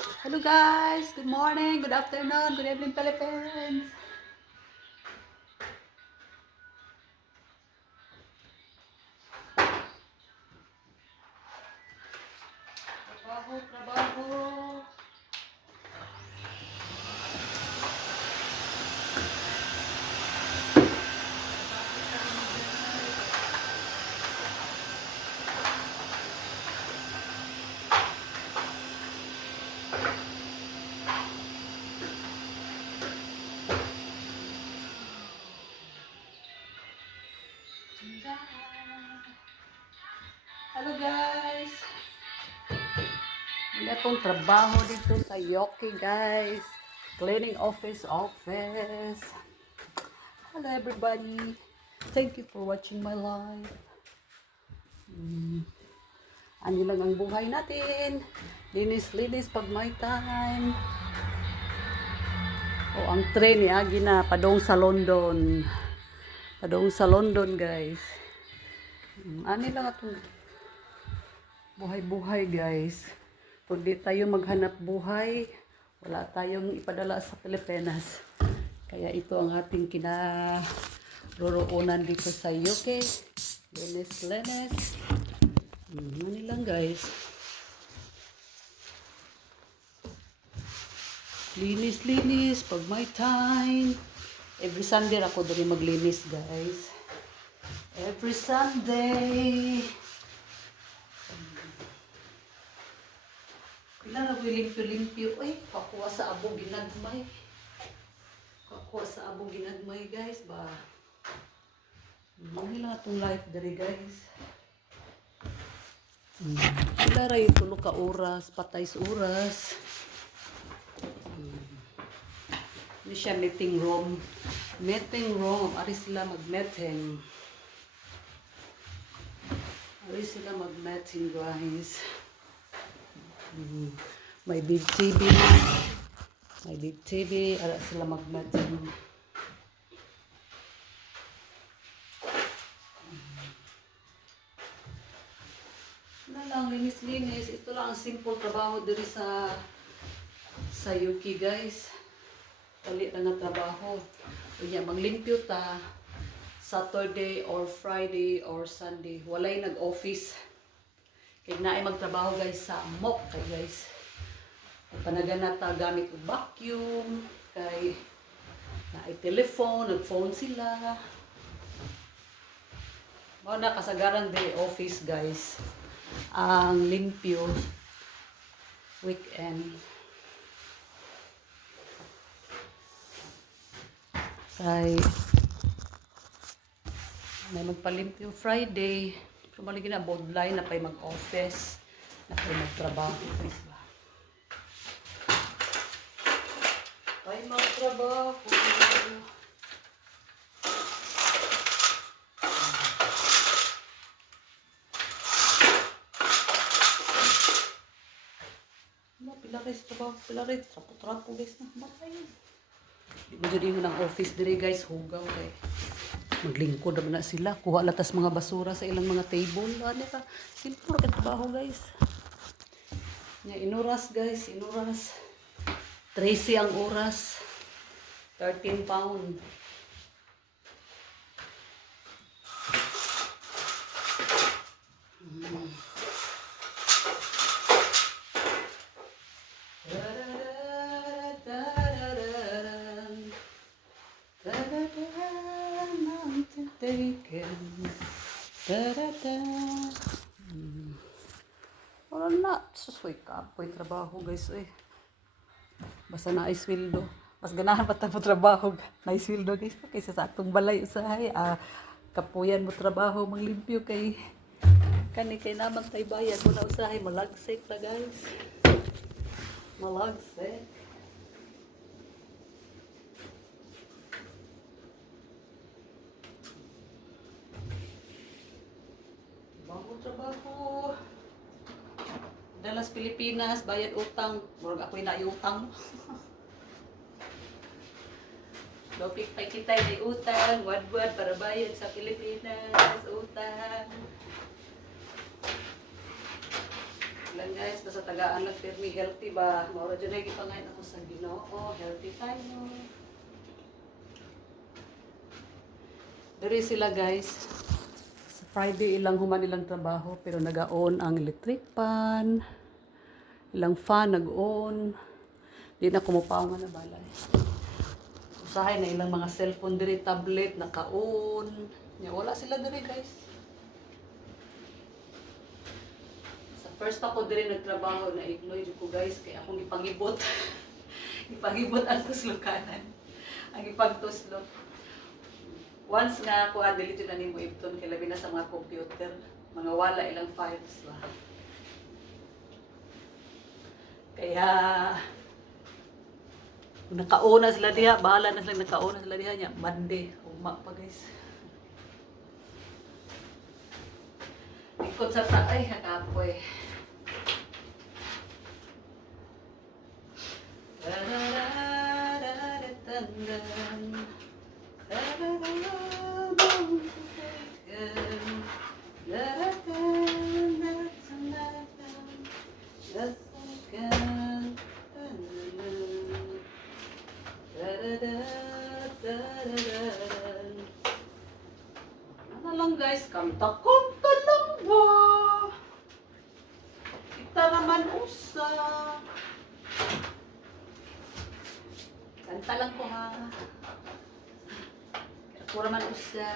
Hello guys, good morning, good afternoon, good evening Philippines. Trabaho, trabaho. Hello guys. Wala akong trabaho dito sa Yoki guys. Cleaning office. Hello everybody. Thank you for watching my live. Ano lang ang buhay natin. Linis-linis pag may time. O ang train ni Agi na padong sa London. Padong sa London guys. Ano lang atong buhay-buhay guys. Pag di tayo maghanap buhay, wala tayong ipadala sa Pilipinas. Kaya ito ang ating kinaroroonan dito sa UK. Linis-linis. Ano lang guys. Linis-linis pag may time. Every Sunday ako dali maglinis guys. Every Sunday. Pila na limpyo-limpyo. Ay, kakuha sa abong ginagmay. Kakuha sa abong ginagmay guys ba. Ano lang itong life dari guys. Pila rin tulo ka oras, patay sa oras. Ini siya meeting room. Meeting room. Ari sila mag-meeting. Ari sila mag-meeting guys. May big TV. May big TV. Ara sila mag-meeting. Ano lang, linis-linis. Ito lang ang simple trabaho diri sa UK guys. Dali lang ang trabaho. Kaya maglimpyo ta Saturday or Friday or Sunday. Walay nag-office. Kaya naay magtrabaho guys sa MOC kay guys. Panaganat ta gamit og vacuum. Kay naay telephone, nag-phone sila. Mao na kasagaran day office guys. Ang limpyo weekend. Kay may magpalimpyo Friday. So mali gina bodline na pay mag-office, na pay magtrabaho guys ba. Pay magtrabaho. Pila guys trabaho, pila guys trapo-trapo guys na matay. Di mo jud ingon ang office dire guys hugaw kay maglingkod naman na sila. Kuha latas mga basura sa ilang mga table. Ano ka? Simple ka trabaho guys. Inuras guys, inuras. 13 ang oras. 13 pound. Wala na. Susway ka. Apoy trabaho guys eh. Basta na isweldo. Mas ganahan pa mo trabaho. Na isweldo guys. Kaysa sa atong balay usahay. Kapuyan mo trabaho. Manglimpyo kay kay naman tayo bayad. Muna usahay. Malagsik na guys. Malagsik. Trabaho. Dalas Pilipinas, bayad utang. Murag ako'y naiutang. Lopik pa kita may utang. Wad-wad para bayad sa Pilipinas. Utang. lang guys, basta tagaan lang pirmi healthy ba. Maura dyan ay gipangain ako sa Ginoo, healthy tayo. Diri sila guys. Sa Friday ilang human ilang trabaho pero nag-on ang electric pan. Ilang fan nag-on. Di na kumupaw nga na balay. Usahay na ilang mga cellphone diri, tablet naka-on. Wala sila diri guys. First ako din nagtrabaho na ignoy ko guys kay akong ipangibot. Ipangibot ang tuslokanan. Ang ipagtuslok. Once nga ako delete na nimo ibton kay labi na sa mga computer, mga wala ilang files ba. Kaya kung nakauna sila diha, bahala na sila nakauna sila diha nya Monday, ugma pa guys. Ikot sa ay hakapoy. Ano lang guys, kanta-kanta lang ba? Kita naman usa. Kanta lang ko ha. Ako naman usa.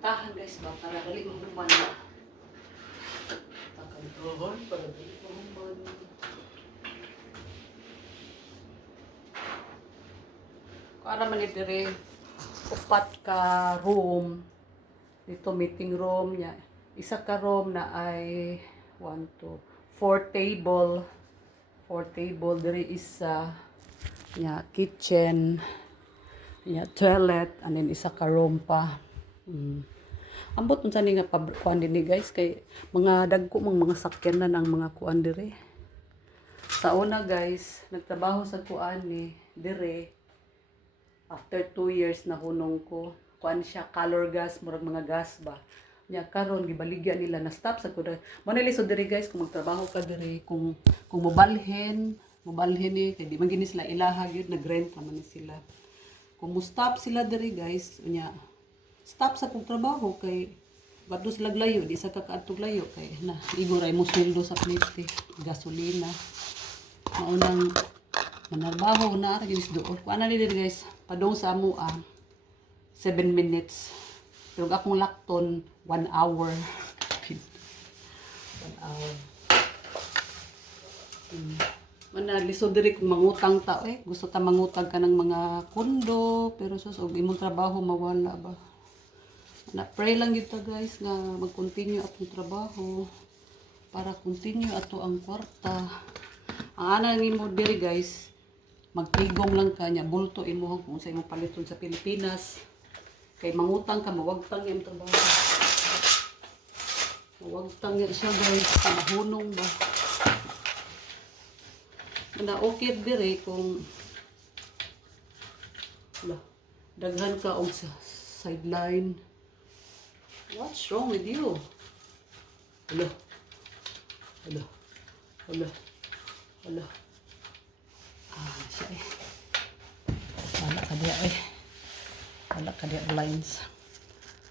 Kantahan guys ba para dali mahuman. Kantahan para dali mahuman. Para man dire upat ka room dito, meeting room nya. Isa ka room na ay 1 2 4 table. 4 table dire isa nya kitchen nya toilet and then isa ka room pa. Ambot unsa ni nga kuan dinhi guys kay mga dagko mga sakyanan ang mga kuan dire. Sa una guys, nagtrabaho sa kuan ni dire. After 2 years na hunong ko, kuan siya color gas, murag mga gas ba. Nya karon gibaligya nila na stop sa kuda. Manili so diri guys kung magtrabaho ka diri, kung mobalhin ni kay di man gini sila ilaha gyud, nagrent man ni sila. Kung mo stop sila diri guys, nya stop sa kong trabaho kay badto sila layo, di sa kakaadtog layo kay na igoray mo sweldo sa plite, gasolina. Maunang manarbaho na ara gyud doon. Kuan na diri guys, padung sa amo 7 minutes. Pero akong lakton 1 hour. 1 hour. Mana lisod diri kung mangutang ta gusto ta mangutang ka ng mga kondo pero sus og imong trabaho mawala ba. Na pray lang gyud ta guys nga mag-continue atong trabaho para continue ato ang kwarta. Ang ana nimo diri guys, magtigom lang ka nya bulto imo kung sa imong paliton sa Pilipinas. Kay mangutang ka mawagtang yung trabaho. Mawagtang yan siya guys, mahunong ba. Na okay dire kung daghan ka og sa sideline. What's wrong with you? Hala. Siya wala ka diya lines.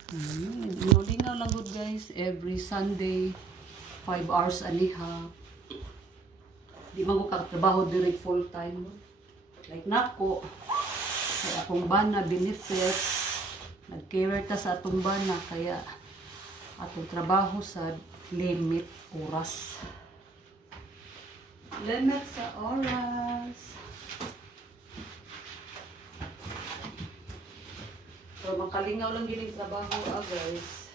Lingaw lang good guys, every Sunday 5 hours aniha. Di man ko katrabaho direct full time. Like nako, kay akong bana benefit, nag-care ta sa atong bana kaya atong trabaho sa limit oras. Limit sa oras. So makalingaw lang gining trabaho guys.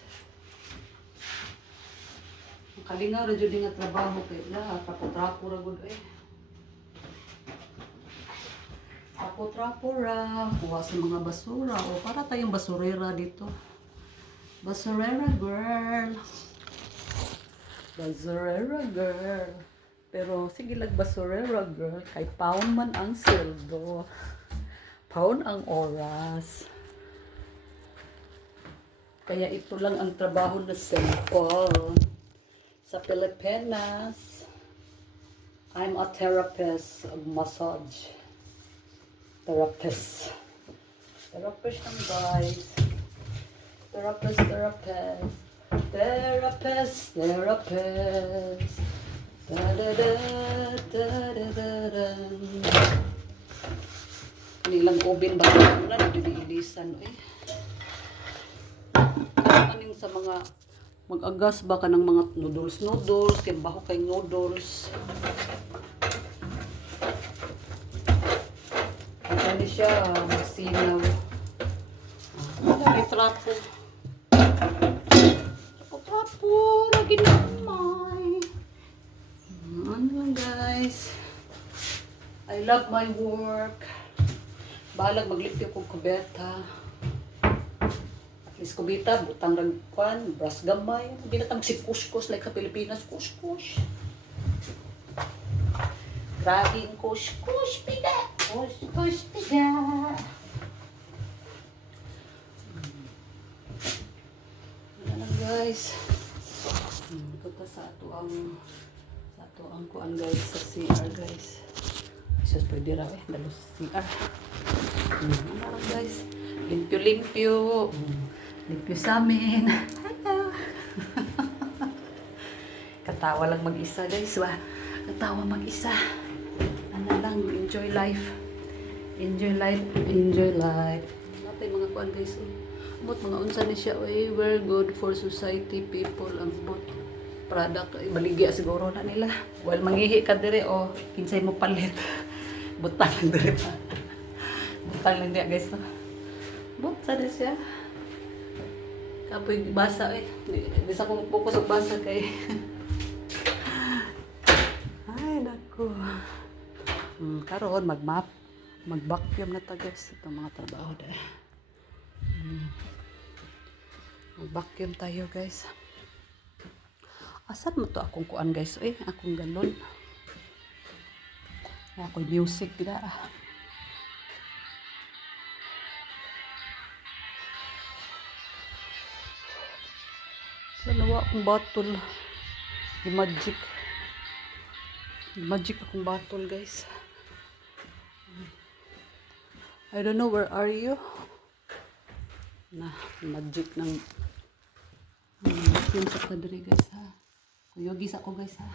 Kalingaw ra jud nga trabaho kay trapo ra gud trapo ra kuha sa mga basura o para tayong basurera dito. Basurera girl. Basurera girl. Pero sige lang basurera girl. Kay pound man ang sweldo. Pound ang oras. Kaya ito lang ang trabaho na simple. Sa Pilipinas, I'm a therapist of massage. Therapist. Therapist lang guys. Therapist. Therapist. Da da da da da da da. Nilang oven ba na nabibilisan eh. Kaning sa mga mag-agas ba ka ng mga noodles kay baho kay noodles. Ano siya masinaw. Lagi trapo. Trapo lagi namay. Ano lang guys. I love my work. Balag maglipyo kong kubeta. At least kubita, butang ragkwan, brush gamay. Hindi na si kuskus like sa Pilipinas. Kuskus. Grabe yung kuskus, pida. Kuskus, pida. Ano lang guys. Punta sa ato ang kuan guys sa CR guys. Jesus, pwede raw dalo sa CR. Ano lang guys. Limpyo. Limpyo sa amin. Hello. Katawa lang mag-isa guys. Katawa mag-isa. Ano lang, enjoy life. Enjoy life. Natay mga kuan guys. Ambot mga unsa ni siya. We're good for society people. Ambot product. Baligya siguro na nila. Well, mangihi ka dire o kinsay mo palit. Butang lang dire pa. Butang lang dia guys. Butang na siya. Kapoy basa eh. Di sa kong focus og basa kay. Ay nako. Karon mag-vacuum na ta guys itong mga trabaho dahil. Mag-vacuum tayo guys. Asan mo to akong kuan guys? Akong galon. Ako'y music gila. Dalawa akong bottle. Magic akong bottle guys. I don't know where are you. Magic ng yun sa kadri guys ha. Kuyogis ako guys ha.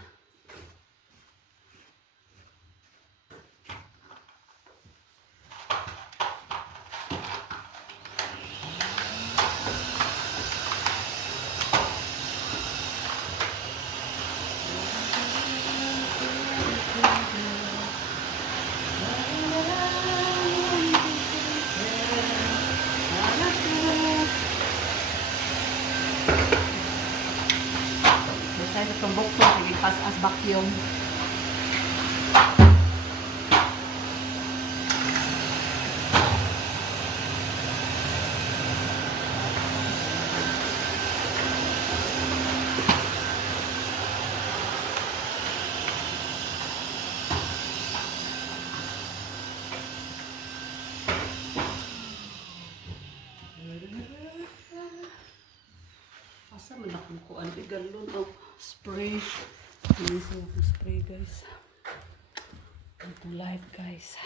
Basta sa tumbok ko, sige pas as vacuum. Asa man akong kuan galon o spray. Ini sa spray guys. Ito life guys.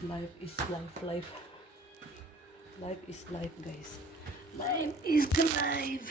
Life is life. Life is life guys. Life is life.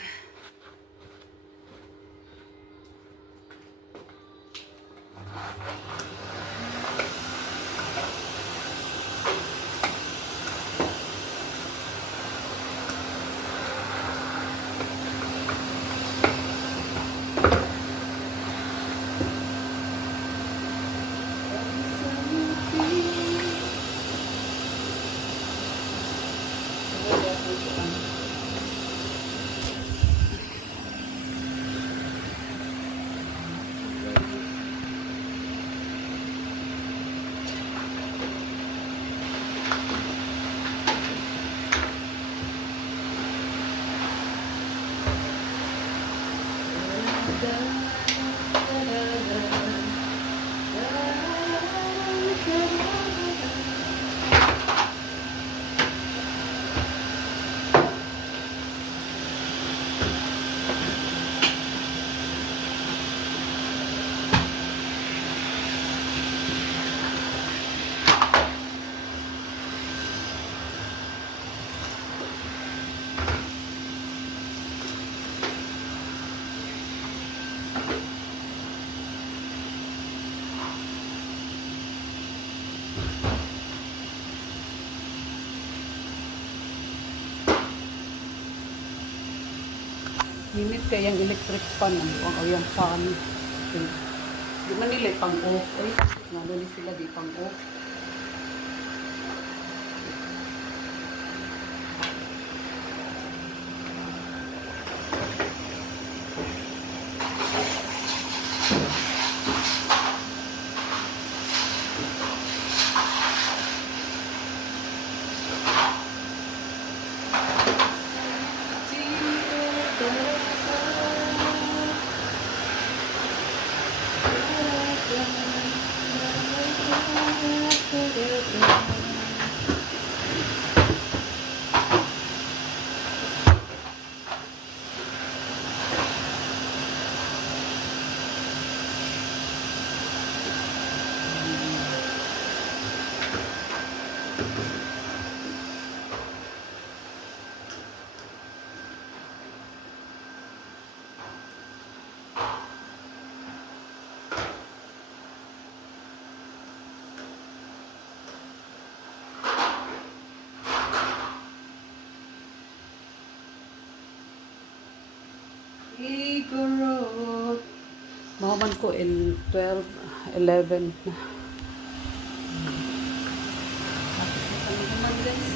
Minit kayang electric fan ang yung fan. Di man nila pang off. Ay, nga ni sila di pang off. Igorot. Mahuman ko in 12, 11. Mahuman guys.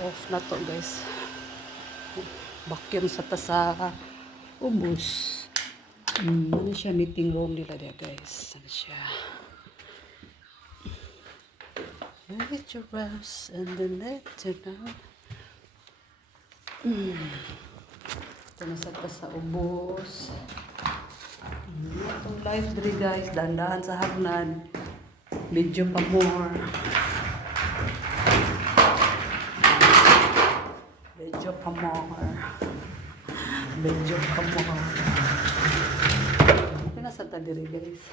Off na to guys. Vacuum sa tasa ubos. Ano siya meeting room nila there guys. Ano siya. Let your rest and then let you down. Ito na sa tasa ubos. Itong live dre guys. Dandahan sa hagnan. Medyo pa more. Medyo pa more. Medyo pa more. Ito na sa tadiri guys.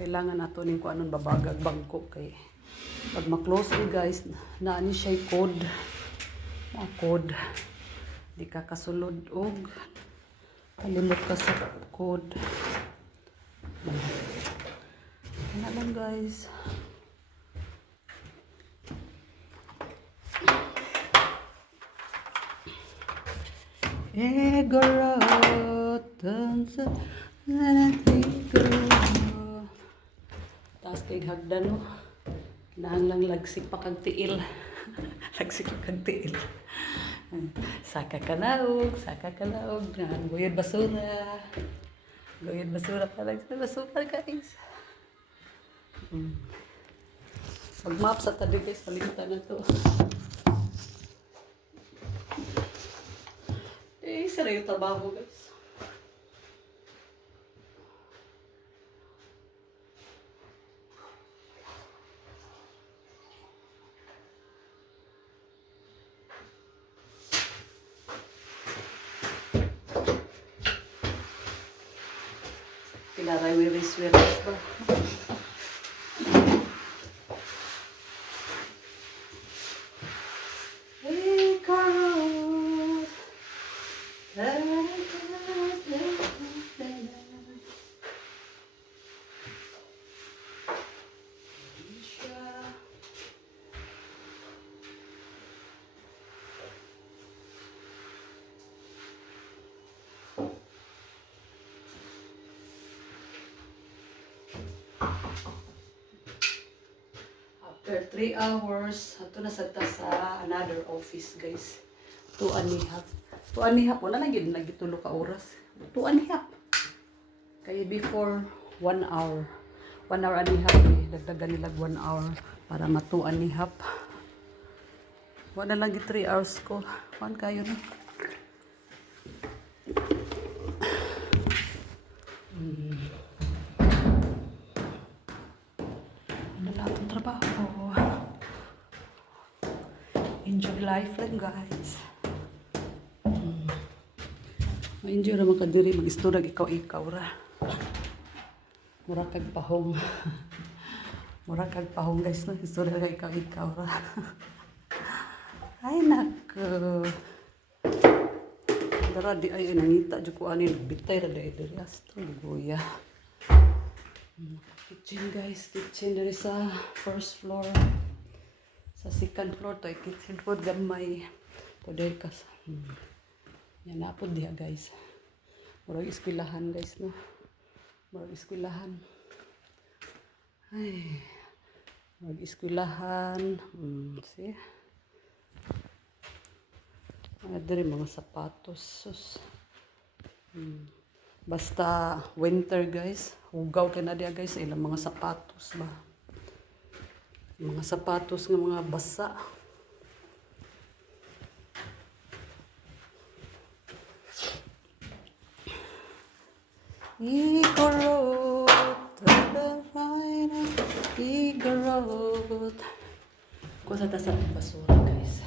Kailangan nato ning kung anong babagag bangko kay pag ma-close ni guys naani siya code. Mga code. Di ka kasulod og kalimot ka sa code. Ano lang guys. Egorot dansa taas kay hagdan mo. Kinahanglang lagsik pa kag tiil. Lagsik pa kag tiil. Saka ka naog. Guyod basura. Guyod basura pa lang sa basura guys. Pag map sa tabi guys, palimutan na to. Sira yung trabaho guys. Kailangan wiris ba? after 3 hours, ato na sa another office, guys. 2.5. 2.5, wala lang yun, nagitulo ka oras. 2.5. Kaya before 1 hour. 1 hour and a half, eh. Dagdagan nila 1 hour para ma 2.5. Wala lang yung 3 hours ko. Kuan kayo na. Ano lang itong trabaho. Enjoy life lang, guys. Ma-enjoy naman ka diri. Mag-isturag ikaw-ikaw ra. Mura kag pahong. Mura kag pahong, guys. No? Isturag ikaw-ikaw ra. Ay, naku. Dara di ay nangita jud ko ani bitay ra diri asto luya. Kitchen, guys, kitchen diri sa first floor. Sa second floor to kitchen pod gamay. Pwede ka sa. Yan na po diha, guys. Murag eskwelahan, guys, no. Murag eskwelahan. Ay. Murag eskwelahan. See? Diri mga sapatos. Sus. Basta winter, guys. Hugaw ka na diya, guys. Ilang mga sapatos ba. Mga sapatos ng mga basa. Igorot. Igorot. Kung sa tasa basura, guys.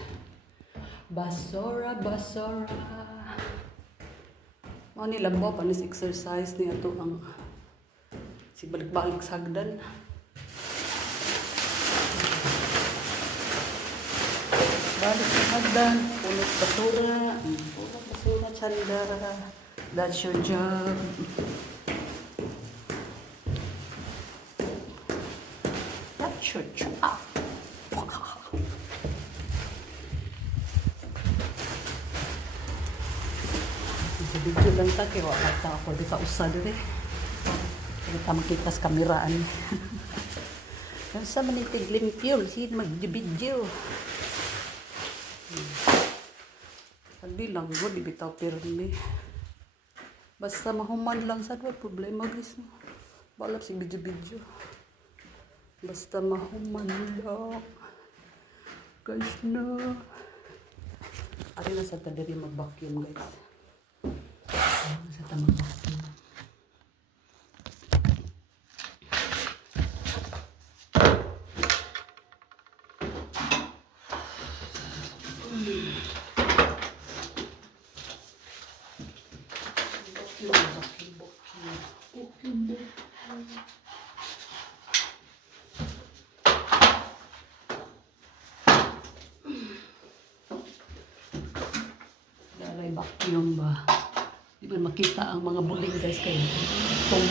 Basura, basura. Mga nilambo, panis exercise niya ito ang si balik-balik sa hagdan. Balik sa hagdan, punot basura. Punot basura, chanda. That's your job. That's your job. Video lang ta kay wala ta ako di ka usa dire. Kita makita sa kameraan. Sa manitig limpyo, sin mag-video. Hindi lang go di bitaw pirmi. Basta mahuman lang sa problema, guys. Balap si video. Basta mahuman lang. Guys na. Ari na sa tadiri mag-vacuum, guys. Sa tamang vacuum. Dalay vacuum ba? Di ba makita ang mga buling, guys, kayo? Itong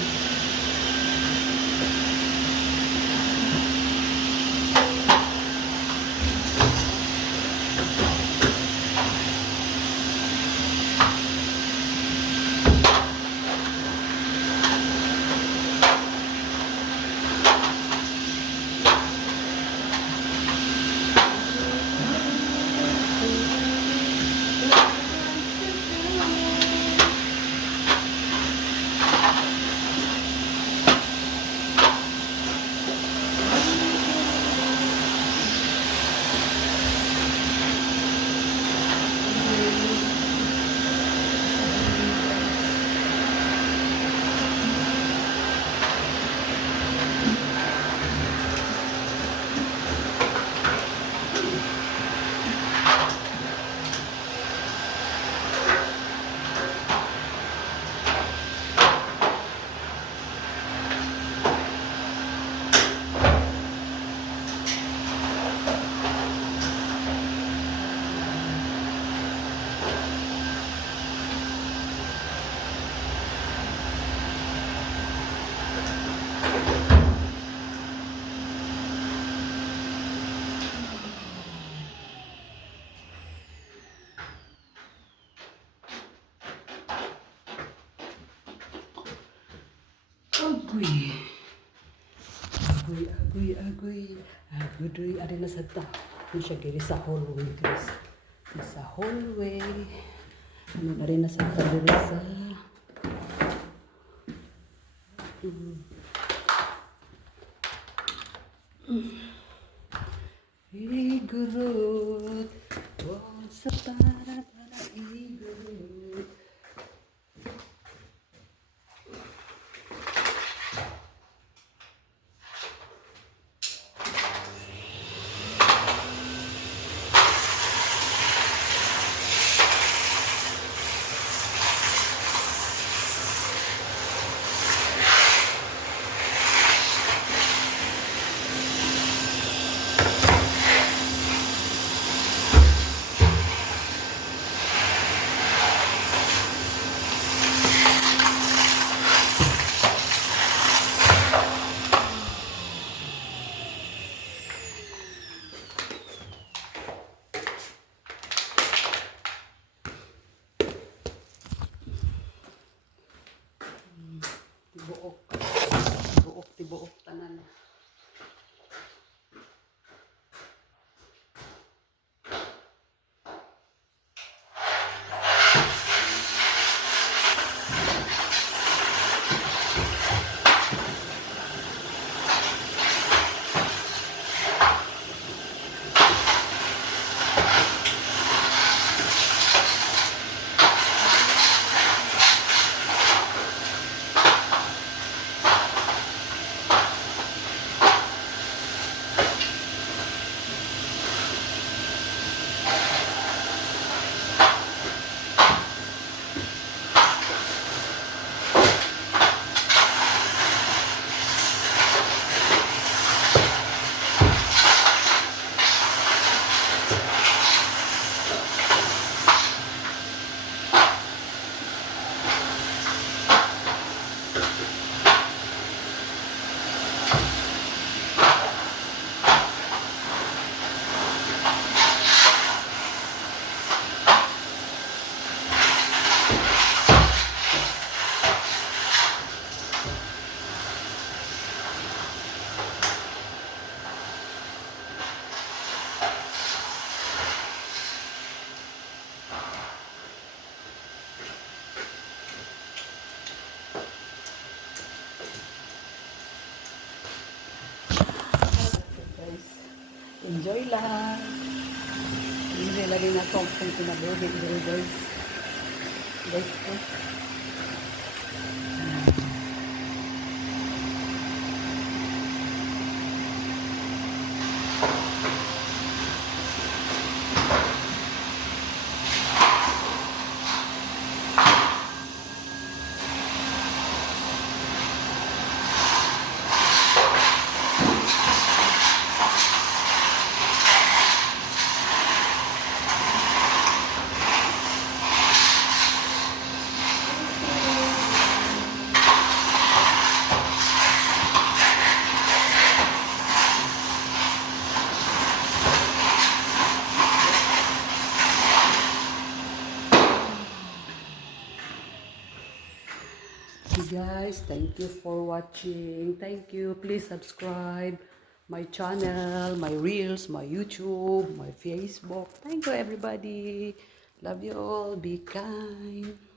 agoy. Agoy, agoy. agoy, agoy, agoy, ari na sa ta. Ano siya giri sa hallway, guys. Sa hallway. Ano na rin na sa ta diri sa... Igorot, oh, sa para igorot. Tibuok. Tibuok, tibuok, tanan. Guys, enjoy lang. Hindi lagi na ito kung pinabuhi dito, guys. Guys, po. Okay guys, thank you for watching. Thank you. Please subscribe my channel, my reels, my YouTube, my Facebook. Thank you everybody. Love you all. Be kind.